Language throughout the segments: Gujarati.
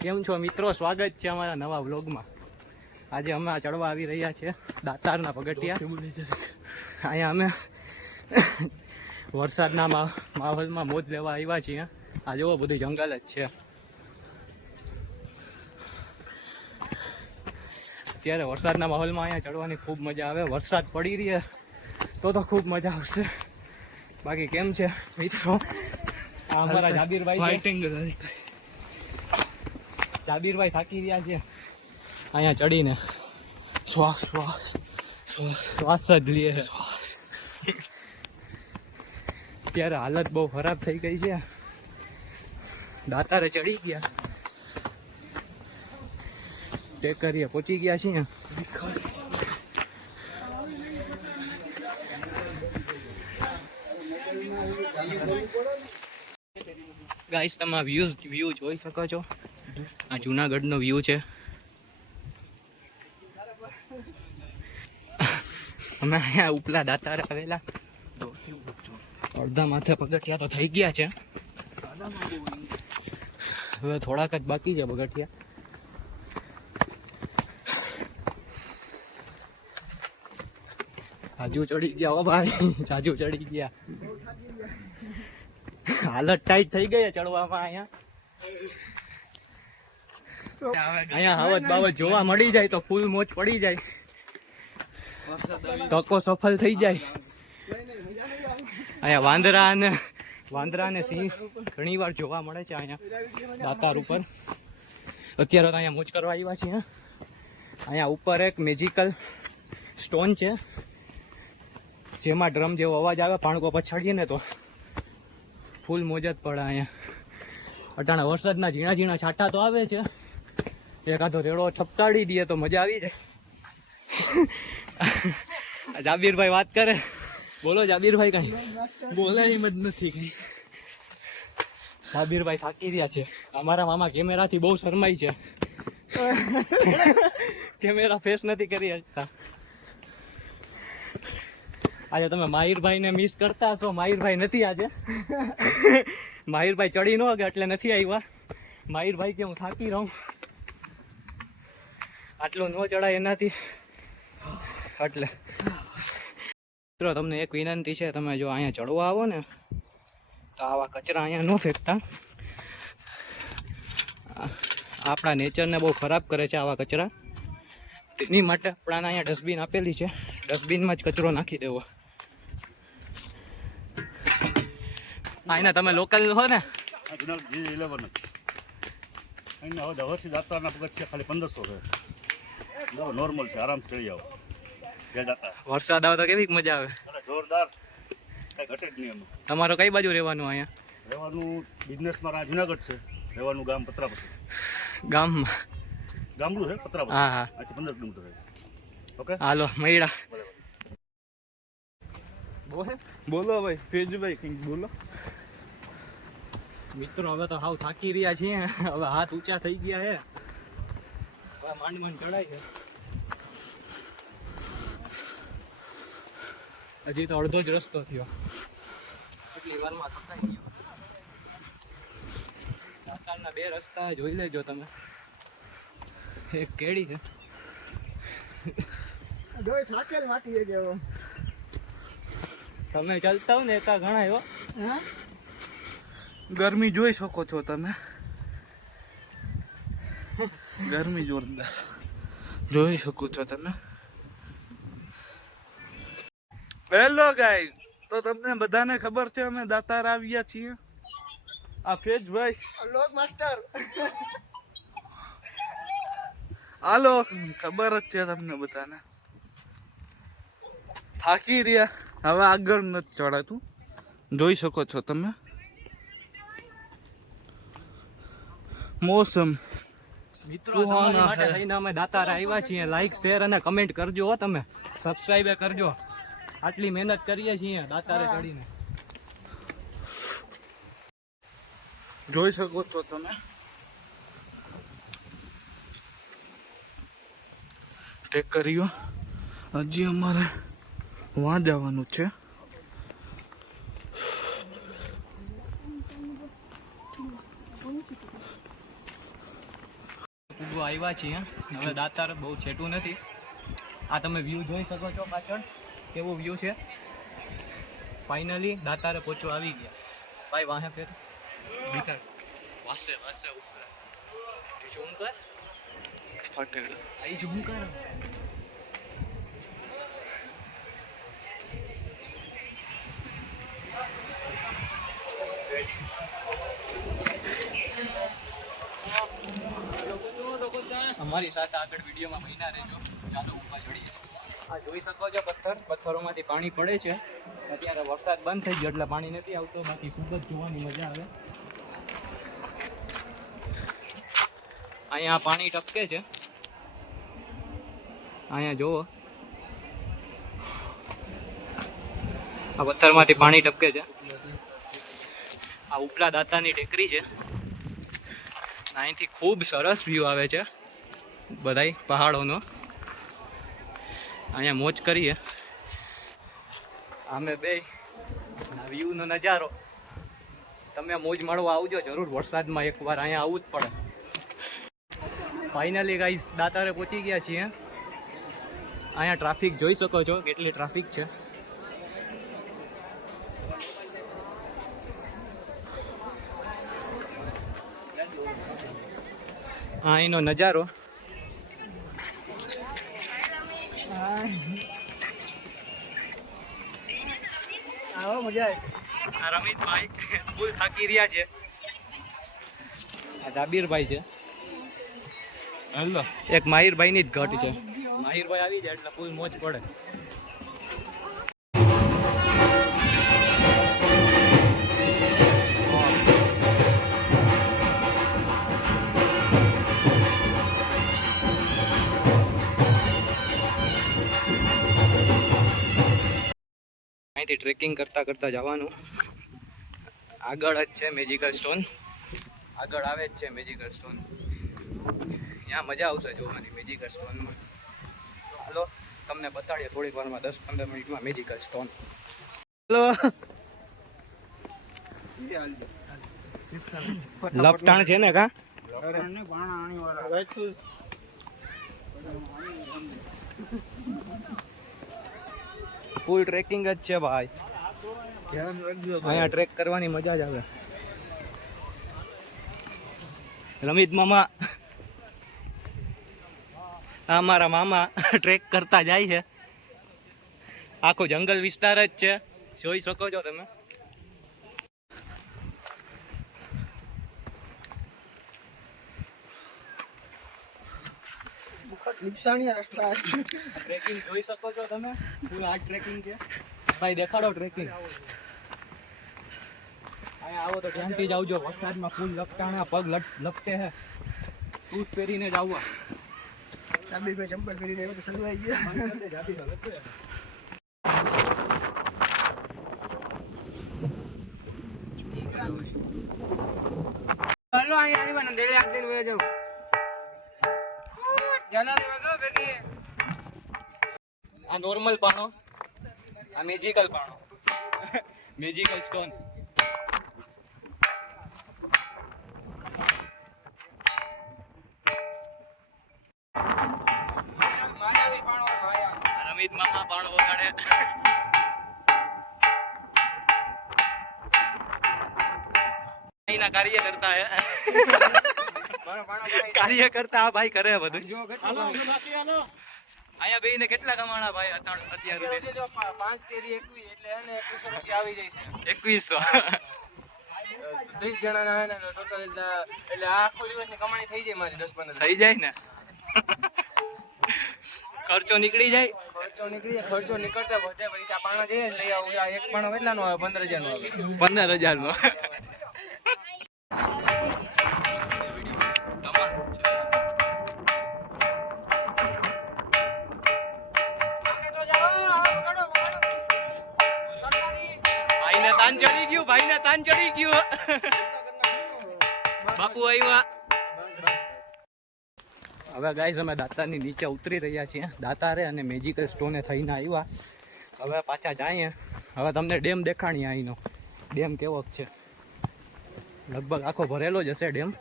કેમ છો મિત્રો? સ્વાગત છે અમારા નવા વ્લોગમાં. આજે અમે આ ચડવા આવી રહ્યા છે દાતારના પગથિયા. અહીંયા અમે વરસાદના માહોલમાં મોજ લેવા આવ્યા છીએ. આ જોવો બધું જંગલ જ છે. અત્યારે વરસાદના માહોલમાં અહીંયા ચડવાની ખૂબ મજા આવે. વરસાદ પડી રહી તો તો ખૂબ મજા આવશે. બાકી કેમ છે મિત્રો? આ અમારા જાબીરભાઈ ફાઇટિંગ જાબીરભાઈ થાકી રહ્યા છે. અહીંયા ચડીને. શ્વાસ શ્વાસ શ્વાસ. શ્વાસ જ લે. છે. અત્યારે હાલત બહુ ખરાબ થઈ ગઈ છે. દાતારે ચડી ગયા. ટેકરીએ પહોંચી ગયા છીએ. ગાઈસ તમે વ્યૂઝ વ્યૂ જોઈ શકો છો. આ જુનાગઢનો વ્યૂ છે. અમે અહીંયા ઉપલા દાતાર આવેલા. અડધા માથે પગથિયા તો થઈ ગયા છે. હવે થોડાક જ બાકી છે પગથિયા. જાજુ ચડી ગયા હો ભાઈ. જાજુ ચડી ગયા. હાલત ટાઈટ થઈ ગઈ ચડવામાં અહીંયા. અહીંયા હાવત બાવત જોવા મળી જાય તો ફૂલ મોજ પડી જાય. તકો સફળ થઈ જાય. અહીંયા વાંદરા અને વાંદરા અને સિંહ ઘણી વાર જોવા મળે છે અહીંયા દાતાર ઉપર. અત્યારે તો અહીંયા મોજ કરવા આવ્યા છીએ અહીંયા ઉપર એક મેજિકલ સ્ટોન છે, જેમાં ડ્રમ જેવો અવાજ આવે પાણકો પછાડીએ ને તો ફૂલ મોજ જ પડે અહીંયા. અટાણા વરસાદના ઝીણા ઝીણા છાંટા તો આવે છે. એકાદો રેડો છપતાડી દઈએ તો મજા આવી જાય. જાબીરભાઈ વાત કરે. બોલો જાબીરભાઈ કઈ. બોલે એમ જ નથી કઈ. જાબીરભાઈ થાકી રહ્યા છે. અમારા મામા કેમેરાથી બહુ શરમાય છે. કેમેરા ફેસ નથી કરી શકતા. આજે તમે માહિરભાઈને મિસ કરતા હશો. માહિરભાઈ નથી આજે. માહિરભાઈ ચડી ન ગયા એટલે નથી આવ્યા. માહિરભાઈ કે હું થાકી રહું. આટલું ન ચડાય એનાથી. એટલે. મિત્રો, તમને એક વિનંતી છે, તમે જો અહીંયા ચડવા આવો ને, તો આવા કચરા અહીંયા ન ફેંકતા. આપણા નેચરને બહુ ખરાબ કરે છે આવા કચરા. તેની માટે આપણાને અહીંયા ડસ્ટબિન આપેલી છે. ડસ્ટબિનમાં જ કચરો નાખી દેવો. અહીંના તમે લોકલ હો ને? ખાલી પંદરસો છે નોર્મલ છે આરામ ચડી જાઓ વરસાદ આવે તો કેવી મજા આવે? જોરદાર. કઈ ઘટે જ નહીં તમારો કઈ બાજુ રહેવાનું અહીંયા? રહેવાનું બિઝનેસમાં આ જુનાગઢ છે. રહેવાનું ગામ પત્રાપુર ગામમાં? ગામડું છે પત્રાપુર હા હા. આથી પંદર કિલોમીટર છે ઓકે? હાલો મૈડા બોલે? બોલો ભાઈ ફેજુભાઈ કંઈક બોલો. મિત્રો હવે તો હાવ થાકી રહ્યા છીએ. હવે હાથ ઊંચા થઈ ગયા છે. માંડ માંડ ચડાય છે. હજી તો અડધો જ રસ્તો થયો. એટલી વારમાં થકાઈ ગયો સરકારના બે રસ્તા જોઈ લેજો તમે. એક કેડી છે. તમે ચાલતા હો ને એકા ઘણા એવો. ગરમી જોઈ શકો છો તમે. ગરમી જોરદાર. જોઈ શકો છો તમે. હેલો ગાઈ તો તમને બધાને ખબર છે અમે દાતાર આવ્યા છીએ. આ ફેજભાઈ હાલો ખબર જ છે તમને બધાને. થાકી રહ્યા. હવે આગળ નથી ચડાતું. જોઈ શકો છો તમે. મોસમ. મિત્રો માટે થઈને અમે દાતાર આવ્યા છીએ. લાઈક શેર અને કમેન્ટ કરજો હો તમે. સબસ્ક્રાઇબ કરજો. આટલી મહેનત કરીએ છીએ દાતારે ચડીને. જોઈ શકો છો તમે. ટેક કરીયો. હજી અમારે વાં જવાનું છે. આવ્યા છીએ. હવે દાતાર બહુ છેટું નથી. આ તમે વ્યૂ જોઈ શકો છો પાછળ. કેવો વ્યૂ છે? ફાઇનલી દાતારે પોચો આવી ગયા. ભાઈ વાહે ફેર. દીકર વાસે વાસે ઉપર. ઝૂમ કર ફટેલા આઈ ઝૂમ કર અમારી સાથે આગળ વિડીયોમાં બન્યા રહેજો. ચાલો ઉપર ચડીએ. આ જોઈ શકો છો પથ્થર. પથ્થરોમાંથી પાણી પડે છે. અત્યારે વરસાદ બંધ થઈ ગયો એટલે પાણી નથી આવતો. બાકી ખૂબ જ જોવાની મજા આવે. અહીંયા પાણી ટપકે છે. અહીંયા જુઓ. આ પથ્થરમાંથી પાણી ટપકે છે. આ ઉપલા દાતાની ટેકરી છે. અહીંથી ખૂબ સરસ વ્યૂ આવે છે. બધાય પહાડોનો. અહીંયા મોજ કરીએ. અમે બે વ્યૂનો નજારો. તમે મોજ માણવા આવજો જરૂર, વરસાદમાં એકવાર અહીંયા આવવું જ પડે. ફાઇનલી ગાઈસ દાતારે પહોંચી ગયા છીએ. અહીંયા ટ્રાફિક જોઈ શકો છો કેટલી ટ્રાફિક છે. હા એનો નજારો. આવો મજા આ રમિતભાઈ ફૂલ થાકી રહ્યા છે. આ જાબીરભાઈ છે. હેલો. એક માહિરભાઈની જ ઘટ છે. માહિરભાઈ આવી જાય એટલે ફૂલ મોજ પડે. અહીંથી ટ્રેકિંગ કરતા કરતા જવાનું. આગળ જ છે મેજિકલ સ્ટોન આગળ આવે જ છે મેજિકલ સ્ટોન ત્યાં મજા આવશે જોવાની મેજિકલ સ્ટોનમાં હાલો, તમને બતાડીએ થોડીક વારમાં દસ પંદર મિનિટમાં મેજિકલ સ્ટોન હલો. લપટાણ છે ને કા? ફૂલ ટ્રેકિંગ જ છે ભાઈ. અહીંયા ટ્રેક કરવાની મજા જ આવે. રમિત મામા. આ મારા મામા ટ્રેક કરતા જાય છે. આખો જંગલ વિસ્તાર જ છે. જોઈ શકો છો તમે. નિપસાણી રસ્તા. ટ્રેકિંગ જોઈ શકો છો તમે? ફૂલ આ ટ્રેકિંગ છે. ભાઈ દેખાડો ટ્રેકિંગ. અહીંયા આવો તો ધ્યાનથી જ આવજો. વરસાદમાં ફૂલ લપટાણા પગ લપ લપટે હે. શૂઝ પહેરીને જ આવવા. સાબી ભાઈ ચંપલ પહેરીને આવ્યો તો સલવાઈ ગયા. ચાલો અહીંયા આવ્યા ને ડેલી આખ દિન આ નોર્મલ પાણો આ મેજિકલ પાણો મેજિકલ સ્ટોન રમિત મામા પાણો વગાડે. અહીંના કાર્ય કરતા હે. કાર્ય કરતા આ ભાઈ કરે બધું. અહીંયા બે ને કેટલા કમાણા ભાઈ અત્યાર સુધી? પાંચ તેરી એકવીસ. એટલે એકવીસો રૂપિયા આવી જાય છે. એકવીસો. ત્રીસ જણાના આવે ને ટોટલ એટલે એટલે આખો દિવસની કમાણી થઈ જાય મારી દસ પંદર થઈ જાય ને? ખર્ચો નીકળી જાય? ખર્ચો નીકળી જાય ખર્ચો નીકળતા બધે પૈસા પાણા જઈએ લઈ આવું આ એક પાણો કેટલાનો આવે? પંદર હજારનો આવે. પંદર હજાર નો ભાઈને તાન ચડી ગયું, ભાઈને તાન ચડી ગયું. બાપુ આવ્યા. હવે ગાઈઝ અમે દાતારની નીચે ઉતરી રહ્યા છીએ. દાતારે અને મેજિકલ સ્ટોને થઈને આવ્યા. હવે પાછા જઈએ. હવે તમને ડેમ દેખાણીએ અહીંનો ડેમ કેવો છે? લગભગ આખો ભરેલો જ હશે ડેમ.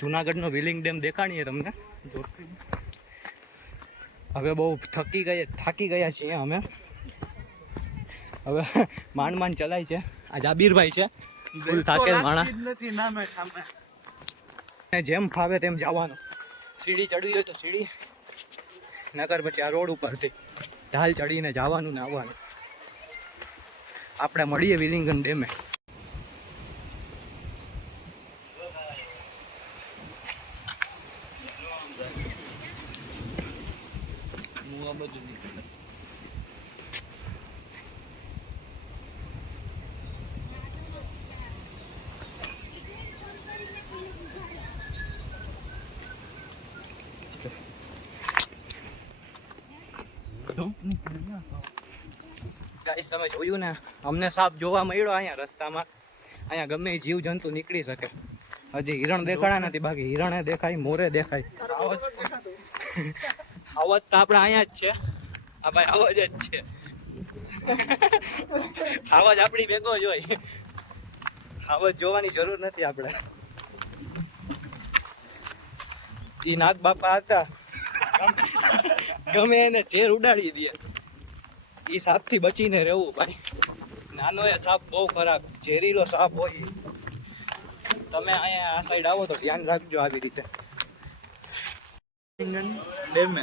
જુનાગઢનો વિલિંગ ડેમ દેખાણીએ તમને. જોરથી. હવે બહુ થકી ગયા થાકી ગયા છીએ અમે. હવે માંડ માંડ ચલાય છે. આ જાબીરભાઈ છે. ફૂલ થાકે માણા. જેમ ફાવે તેમ જવાનું. સીડી ચડવી હોય તો સીડી. નગર પછી આ રોડ ઉપરથી ઢાલ ચડીને જવાનું ને આવવાનું. આપણે મળીએ વિલિંગન ડેમે. ગાઈસ તમે જોયું ને? અમને સાપ જોવા મળ્યો અહીંયા રસ્તામાં. અહીંયા ગમે જીવ જંતુ નીકળી શકે. હજી હિરણ દેખાડા નથી બાકી હિરણે દેખાય મોરે દેખાય. આવત તો આપણે અહીંયા જ છે. આ ભાઈ આવાજ જ છે. આવાજ આપણી ભેગો જ હોય. આવાજ જોવાની જરૂર નથી આપણે. ઈ નાગ બાપા હતા. ગમે એને ઢેર ઉડાડી દે. ઈ સાપથી બચીને રહેવું ભાઈ. નાનો એ સાપ બહુ ખરાબ, ઝેરીલો સાપ હોય. ઈ. તમે અહીંયા આ સાઈડ આવો તો ધ્યાન રાખજો આવી રીતે. ડેમે